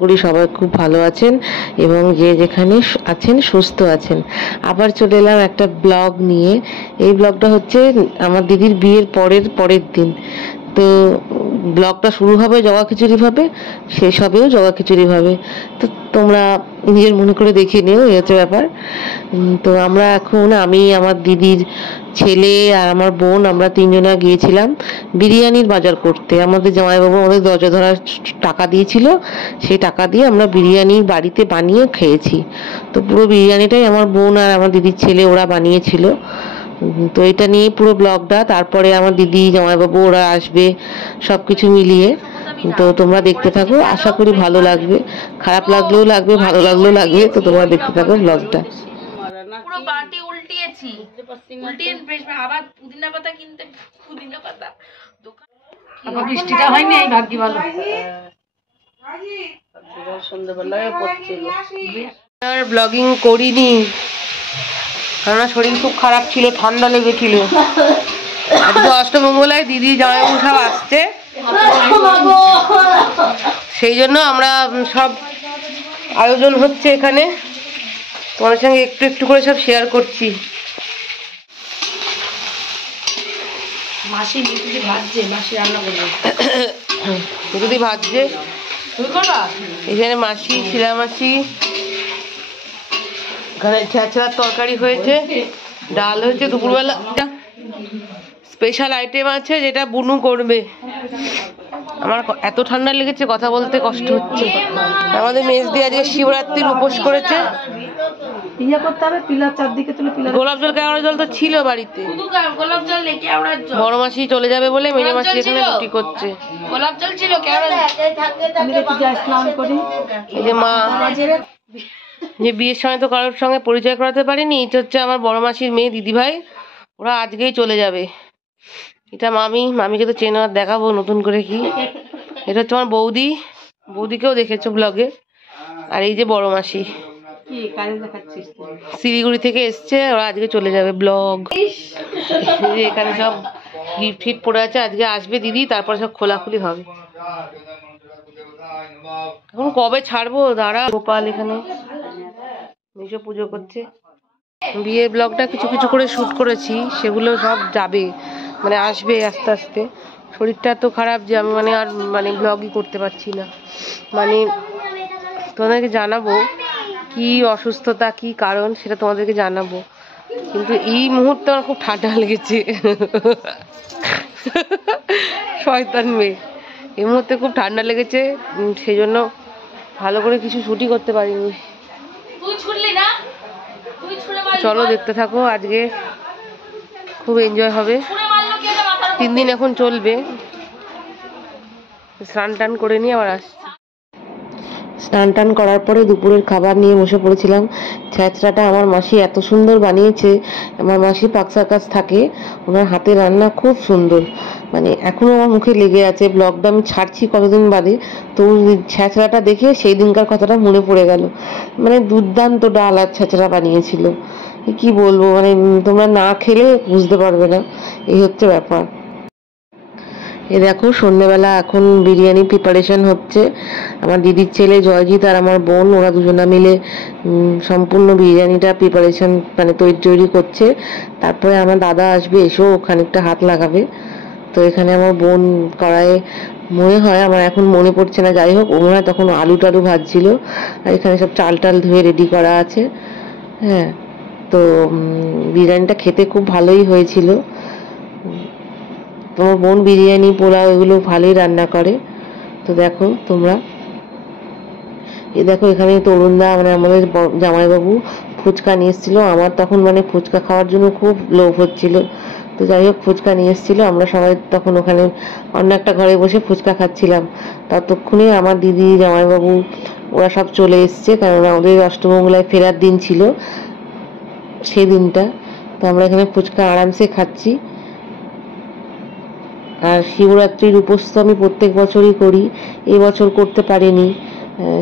করি সবাই খুব ভালো আছেন এবং যে যেখানে আছেন সুস্থ আছেন। আবার চলে এলাম একটা ব্লগ নিয়ে। এই ব্লগটা হচ্ছে আমার দিদির বিয়ের পরের দিন। তো ব্লগটা শুরু হবে জগা খিচুড়ি ভাবে, শেষ হবেও জগা খিচুড়ি ভাবে। তো তোমরা নিজের মনে করে দেখে নিও, এই হচ্ছে ব্যাপার। তো আমরা এখন আমি আমার দিদির ছেলে আর আমার বোন আমরা তিনজনা গিয়েছিলাম বিরিয়ানির বাজার করতে। আমাদের জামাইবাবু আমাদের দরজা ধরার টাকা দিয়েছিল, সেই টাকা দিয়ে আমরা বিরিয়ানি বাড়িতে বানিয়ে খেয়েছি। তো পুরো বিরিয়ানিটাই আমার বোন আর আমার দিদির ছেলে ওরা বানিয়েছিল। তো এটা নিয়ে পুরো ব্লগটা, তারপরে আমার দিদি জামাইবাবু ওরা আসবে, সব কিছু মিলিয়ে। তো তোমরা দেখতে থাকো, আশা করি ভালো লাগবে। খারাপ লাগলেও লাগবে, ভালো লাগলেও লাগবে। তো তোমরা দেখতে থাকো ব্লগটা। পুরো বাটি উল্টিয়েছি, উল্টিয়ে আবার পুদিনা পাতা কিনতে, পুদিনা পাতা দোকান। আবার বৃষ্টিটা হয়নি, এই ভাগ্যি ভালো। সন্ধ্যাবেলায় পড়ছিল। আর ব্লগিং করিনি কারণ শরীর খুব খারাপ ছিল, ঠান্ডা লেগেছিল। আজকে অষ্টমঙ্গলায় দিদি জামাইবাবু সব আসছে, সেই জন্য আমরা সব আয়োজন হচ্ছে এখানে, তোমাদের সঙ্গে একটু একটু করে সব শেয়ার করছি। মাসি মিঠুদি ভাজছে, মাসি রান্না করবে। মিঠুদি ভাজছে, তুই করবা? এখানে মাসি, শিলা মাসি, এখানে ছেঁচড়ার তরকারি হয়েছে, ডাল হয়েছে, দুপুরবেলা স্পেশাল আইটেম আছে যেটা বুনু করবে। আমার এত ঠান্ডা লেগেছে কথা বলতে কষ্ট হচ্ছে। আমাদের মেজদি আজকে শিবরাত্রির উপোস করেছে। ইয়া করতে হবে, পিলার চারদিকে তুলে পিলার। গোলাপ জল কেওড়া জল তো ছিল বাড়িতে, গোলাপ জল নেই, কেওড়ার জল। বড় মাসি চলে যাবে বলে মেজে মাসি এখানে রুটি করছে। গোলাপ জল ছিল, কেওড়া আমি দেখি যাই স্নান করি। এই যে মা, যে বিয়ের সময় তো কারোর সঙ্গে পরিচয় করাতে পারিনি, এটা হচ্ছে আমার বড় মাসির মেয়ে দিদিভাই, ওরা আজকেই চলে যাবে। এটা মামি, মামিকে তো চেনো, আর দেখাবো নতুন করে কি। এটা হচ্ছে আমার বৌদি, বৌদিকেও দেখেছো ব্লগে। আর এই যে বড় মাসি, শিলিগুড়ি থেকে এসছে, ওরা আজকে চলে যাবে। ব্লগ এখানে সব গিফট ফিট পড়ে আছে, আজকে আসবে দিদি, তারপরে সব খোলাখুলি হবে। এখন কবে ছাড়বো দাঁড়া। গোপাল এখানে নিজে পুজো করছে। বিয়ের ব্লগটা কিছু কিছু করে শুট করেছি, সেগুলো সব যাবে, মানে আসবে আস্তে আস্তে। শরীরটা এত খারাপ যে আমি মানে আর মানে ব্লগই করতে পারছি না। মানে তোমাদেরকে জানাবো কি অসুস্থতা, কি কারণ, সেটা তোমাদেরকে জানাবো। কিন্তু এই মুহূর্তে আমার খুব ঠান্ডা লেগেছে। শয়তান মেয়ে, এই মুহূর্তে খুব ঠান্ডা লেগেছে, সেই জন্য ভালো করে কিছু শুটই করতে পারিনি। চলো দেখতে থাকো, আজকে খুব এনজয় হবে। 3 দিন এখন চলবে। স্নান টান করে নিয়ে আবার আসছি। স্নান টান করার পরে দুপুরের খাবার নিয়ে বসে পড়েছিলাম। ছ্যাঁচড়াটা আমার মাসি এত সুন্দর বানিয়েছে। আমার মাসি পাকসার কাজ থাকে, ওনার হাতে রান্না খুব সুন্দর, মানে এখনো আমার মুখে লেগে আছে। ব্লগটা আমি ছাড়ছি কতদিন বাদে, তো ছ্যাঁচড়াটা দেখে সেই দিনকার কথাটা মনে পড়ে গেল। মানে দুর্দান্ত ডাল আর ছ্যাঁচড়া বানিয়েছিল, কি বলবো, মানে তোমরা না খেলে বুঝতে পারবে না, এই হচ্ছে ব্যাপার। এ দেখো সন্ধ্যেবেলা এখন বিরিয়ানি প্রিপারেশন হচ্ছে। আমার দিদির ছেলে জয়জিৎ আর আমার বোন, ওরা দুজনা মিলে সম্পূর্ণ বিরিয়ানিটা প্রিপারেশন মানে তৈরি করছে। তারপরে আমার দাদা আসবে, এসেও খানিকটা হাত লাগাবে। তো এখানে আমার বোন কড়াইয়ে, মনে হয় আমার এখন মনে পড়ছে না, যাই হোক ও মনে হয় তখন আলু টালু ভাজছিল। আর এখানে সব চাল টাল ধুয়ে রেডি করা আছে। হ্যাঁ, তো বিরিয়ানিটা খেতে খুব ভালোই হয়েছিল। তোমার বোন বিরিয়ানি, পোলাও এগুলো ভালোই রান্না করে। তো দেখো তোমরা, এ দেখো এখানে তরুণদা মানে আমাদের জামাইবাবু ফুচকা নিয়ে এসেছিল। আমার তখন মানে ফুচকা খাওয়ার জন্য খুব লোভ হচ্ছিল, তো যাই হোক ফুচকা নিয়ে এসেছিলো। আমরা সবাই তখন ওখানে অন্য একটা ঘরে বসে ফুচকা খাচ্ছিলাম। ততক্ষণে আমার দিদি, জামাইবাবু ওরা সব চলে এসছে, কারণ আমাদের অষ্টমঙ্গলায় ফেরার দিন ছিল সেই দিনটা। তো আমরা এখানে ফুচকা আরামসে খাচ্ছি। আর শিবরাত্রির উপোস তো আমি প্রত্যেক বছরই করি, এবছর করতে পারিনি,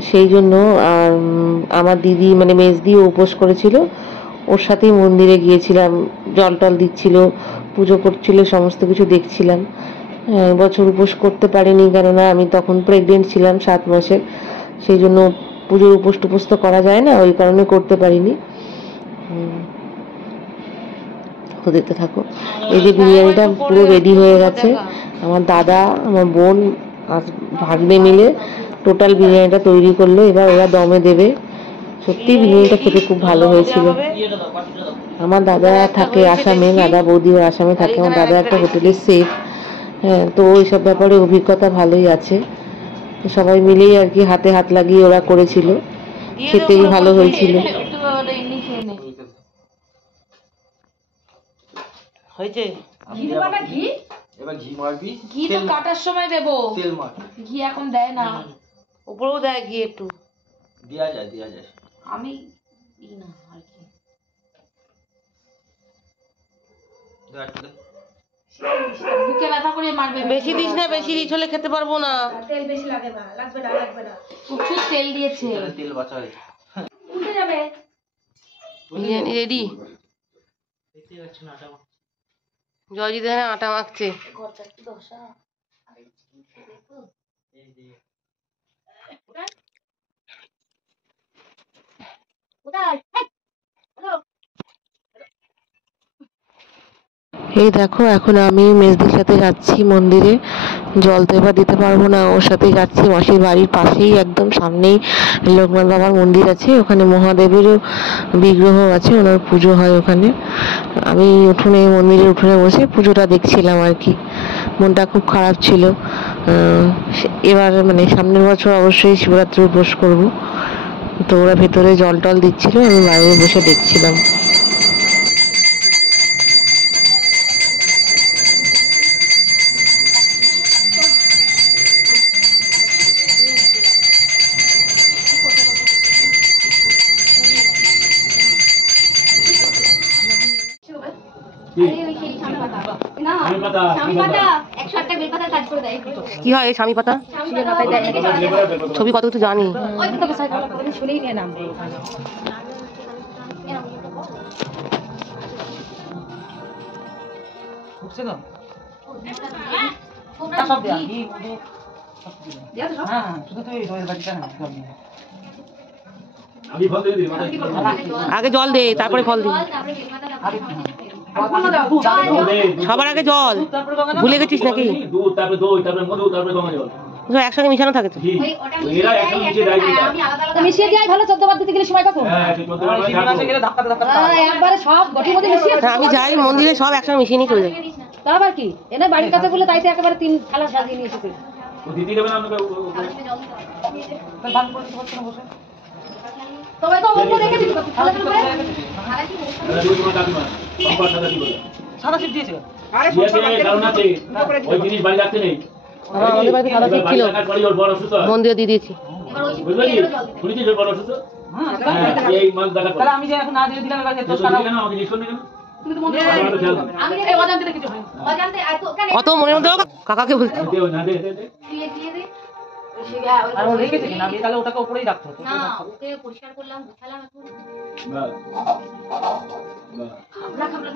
সেই জন্য। আর আমার দিদি মানে মেজদিও উপোস করেছিল, ওর সাথেই মন্দিরে গিয়েছিলাম, জল টল দিচ্ছিল, পুজো করছিল, সমস্ত কিছু দেখছিলাম। এবছর উপোস করতে পারিনি, কেননা আমি তখন প্রেগনেন্ট ছিলাম 7 মাসের। সেই জন্য পুজোর উপোস টুপোস তো করা যায় না, ওই কারণে করতে পারিনি। দিতে থাকো। এই যে বিরিয়ানিটা পুরো রেডি হয়ে গেছে, আমার দাদা আমার বোন আর ভাগ্নে মিলে টোটাল বিরিয়ানিটা তৈরি করলো। এবার ওরা দমে দেবে। সত্যি বিরিয়ানিটা খেতে খুব ভালো হয়েছিল। আমার দাদা থাকে আসামে, দাদা বৌদিও আসামে থাকে। আমার দাদা একটা হোটেলের শেফ, হ্যাঁ, তো ওইসব ব্যাপারে অভিজ্ঞতা ভালোই আছে। তো সবাই মিলেই আর কি হাতে হাত লাগিয়ে ওরা করেছিল, খেতেই ভালো হয়েছিল। হয়েছে ঘি, এবার ঘি মারবি, ঘি তো কাটার সময় দেবো, তেল মার, ঘি এখন দেয় না, উপরেও দেয় ঘি, একটু দেয়া যায় আমি না আর কি বুকে ব্যথা করে মারবে। বেশি দিস না, বেশি রিচ হলে খেতে পারবো না। তেল বেশি লাগবে না, লাগবে না প্রচুর তেল দিয়েছে, তেল বাঁচা হয়েছে, উঠে যাবে। বিরিয়ানি রেডি। দেখতে পাচ্ছ না আটা জয়জি দেখে আটা মাখছে। ঘরটা একটু দশা এই দেখো, এখন আমি মেজদির সাথে যাচ্ছি মন্দিরে। জল তো এবার দিতে পারবো না, ওর সাথেই যাচ্ছি। মাসির বাড়ির পাশেই একদম সামনেই লোকনাথ বাবার মন্দির আছে, ওখানে মহাদেবেরও বিগ্রহ আছে, ওনার পুজো হয় ওখানে। আমি মন্দিরের উঠোনে বসে পুজোটা দেখছিলাম আর কি। মনটা খুব খারাপ ছিল। এবার মানে সামনের বছর অবশ্যই শিবরাত্রি উপোস করবো। তো ওরা ভেতরে জল টল দিচ্ছিল, আমি বাইরে বসে দেখছিলাম। কি হয় স্বামী পাতা? ছবি কত কিছু জানি। আগে জল দে, তারপরে ফল দিই। সবার আগে জল, ভুলে গেছিস নাকি? একসঙ্গে মিশানো থাকে তো। মিশিয়ে দেওয়াই ভালো, 14 বার দিতে গেলে সময় কত? আমি যাই মন্দিরে সব একসঙ্গে মিশিয়ে নিয়ে চলে যাই। তারপর কি এনে বাড়ির কাছে বলে তাইতে একেবারে 3 থালা সাজিয়ে নিয়ে এসেছে। তবে তো অন্য রেখে দিতে পারো থালা করে। সাদা সিট দিয়েছে। আরে ওই জিনিস বাড়ি রাখতে নেই। আমাদের বাড়িতে সাদা সিট ছিল, মন্দিরে দিয়ে দিয়েছি। শুনেছিস বড় অসুস্থ? হ্যাঁ, এই মাল দেখা করে। তাহলে আমি যে এখন না দিয়ে দিলাম এবার 10 টাকা কেন আমাকে জিজ্ঞেস করনি কেন? তুমি তো মন্দিরে আমি যে অজান্তে কিছু হয়। অজান্তে অত মনের মধ্যে কাকাকে বলতে না, দে দিয়ে দে। আর ও রেখেছে কিনা? আমি তাহলে ওটাকে উপরেই রাখতে হতো। না, ওকে পরিষ্কার করলাম, গুছালাম এখন। না খাবলা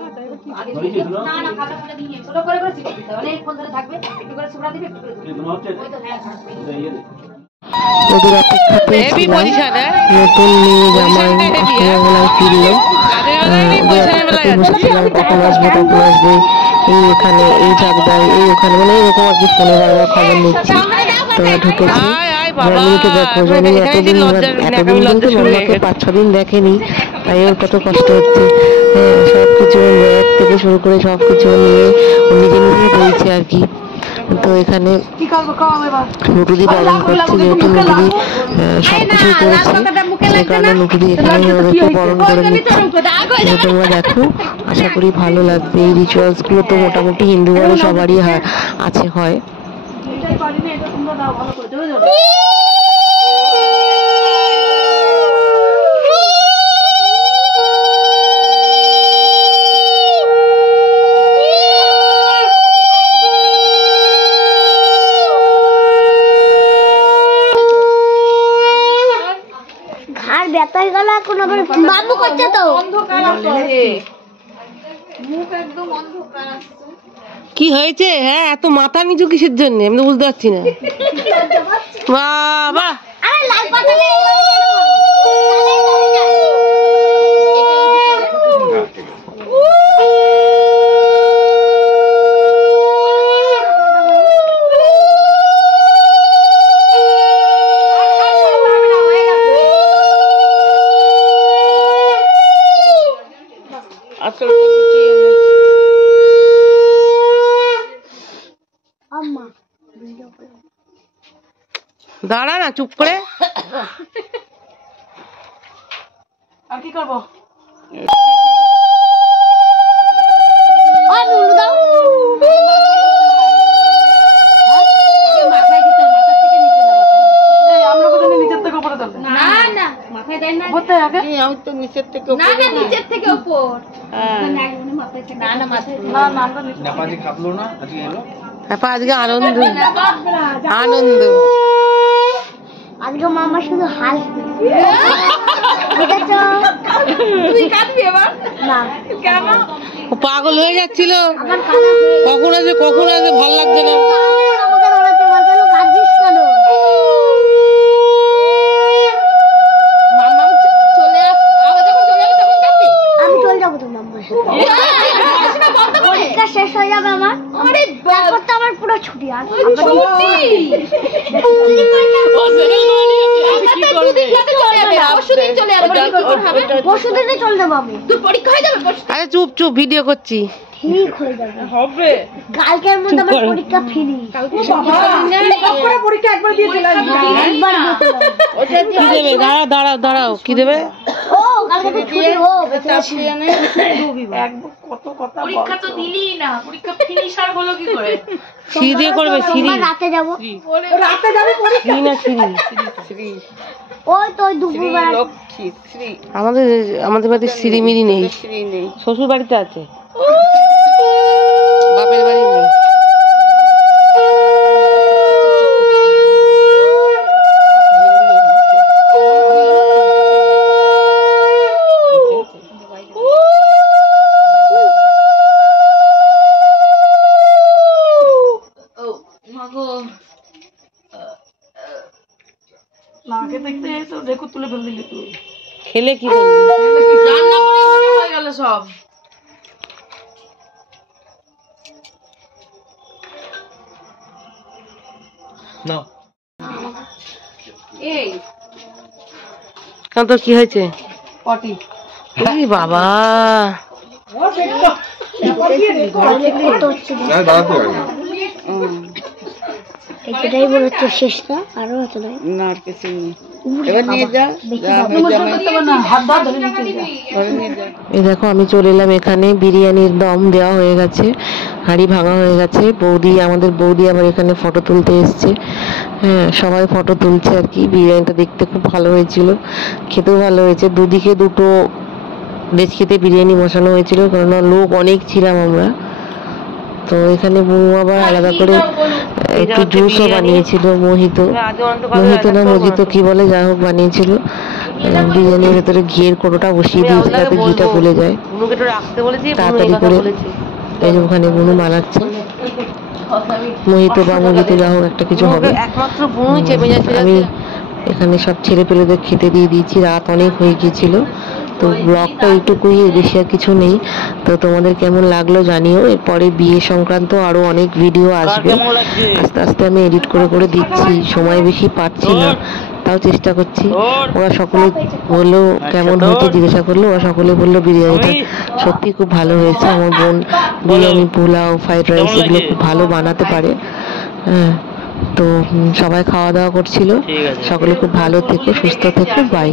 দিয়ে ছোট করে করেছি, অনেক ফোন ধরে থাকবে, একটু করে সুবড়া দিবে, একটু করে দিবে। ওই তো হ্যাঁ ওদের অপেক্ষাতে নতুন নিয়ে জামাই অষ্টমঙ্গলায় ফিরলো। বসেছিলাম কখন আসবে এই এখানে, এই জাগদায়, এই ওখানে, মানে এরকম আর কি ফোনে বারবার খবর নিচ্ছি। তোরা ঢুকেছি। জন্মিকে দেখো, জন্মি এতদিন কিন্তু নন্দাকে 5-6 দিন দেখেনি, তাই ওর কত কষ্ট হচ্ছে। হ্যাঁ, সবকিছু ব্যাগ থেকে শুরু করে সবকিছু নিয়ে ও নিজেই বলছে আর কি। তো এখানে নুটুদি পালন করছে, যেহেতু নুটুদি সবকিছুই করেছে, সেই কারণে নুটুদি এখানে ওদেরকে বরণ করে নিচ্ছে। তোমরা দেখো, আশা করি ভালো লাগবে। এই রিচুয়ালস গুলো তো মোটামুটি হিন্দু ঘরে সবারই আছে, হয়। বাবু করছে তো কি হয়েছে? হ্যাঁ, এত মাথা নিচু কিসের জন্য আমি বুঝতে পারছি না। বাবা দাঁড়া না চুপ করে। আর কি করবো? আজকে আনন্দ আনন্দ আজকে মামা শুধু হাসবে। ও পাগল হয়ে যাচ্ছিল, কখন আছে ভালো লাগছে না। শেষ হয়ে যাবে আমার, তারপর তো আমার পুরো ছুটি আছে। আরে চুপ চুপ, ভিডিও করছি। ঠিক হয়ে যাবে, হবে। কালকের মধ্যে আমার পরীক্ষা ফ্রি। পরীক্ষা একবার দিয়ে চলে আসবে। কি দেবে? দাঁড়াও দাঁড়াও, কি দেবে? ও কালকে তো ছুটি হবে। কত কথা, পরীক্ষা তো দিলি না, পরীক্ষা ফিনিশার হলো কি করে? সিঁড়ি দিয়ে করবে, সিঁড়ি। রাতে যাবো, রাতে যাবে পরীক্ষা। সিঁড়ি না সিঁড়ি? ওই তো দুপুরবেলা। আমাদের বাড়িতে সিঁড়িমিড়ি নেই, শ্বশুর বাড়িতে আছে, বাপের বাড়ি নেই। খেলে কি রান্না করে হয়ে গেল সব। তোর কি হয়েছে? পটি। বাবা এটাই বলেছে শেষটা, আরো আছে না আর কিছু নেই। এবার নিয়ে যা। এই দেখো আমি চলে এলাম এখানে, বিরিয়ানির দম দেওয়া হয়ে গেছে, হাঁড়ি ভাঙা হয়ে গেছে। আমাদের বৌদি আবার এখানে ফটো তুলতে এসছে। হ্যাঁ, সবাই ফটো তুলছে আর কি। বিরিয়ানিটা দেখতে খুব ভালো হয়েছিল, খেতেও ভালো হয়েছে। দুদিকে দুটো ডেচকিতে বিরিয়ানি বসানো হয়েছিল, কারণ লোক অনেক ছিলাম আমরা। তো এখানে বউ আবার আলাদা করে একটু জুসও বানিয়েছিল, মজিতো না মজিতো কি বলে, যাই হোক বানিয়েছিল। বিরিয়ানির ভেতরে ঘিয়ের কোটোটা বসিয়ে দিয়েছে যাতে ঘিটা গলে যায় তাড়াতাড়ি করে। এই যে ওখানে বুনু বানাচ্ছে মজিতো বা মজিতো, যা হোক একটা কিছু হবে। আমি এখানে সব ছেলে পেলেদের খেতে দিয়ে দিয়েছি, রাত অনেক হয়ে গিয়েছিল। তো ব্লগটা এইটুকুই, বেশি আর কিছু নেই। তো তোমাদের কেমন লাগলো জানিও। এরপরে বিয়ে সংক্রান্ত আরো অনেক ভিডিও আসবে, আস্তে আস্তে আমি এডিট করে করে দিচ্ছি। সময় বেশি পাচ্ছি না, তাও চেষ্টা করছি। ওরা সকলে বললো কেমন হয়েছে, জিজ্ঞাসা করলো, ওরা সকলে বললো বিরিয়ানিটা সত্যি খুব ভালো হয়েছে। আমার বোন বিরিয়ানি, পোলাও, ফ্রাইড রাইস এগুলো খুব ভালো বানাতে পারে। হ্যাঁ, তো সবাই খাওয়া দাওয়া করছিল। সকলে খুব ভালো থেকো, সুস্থ থেকো, বাই।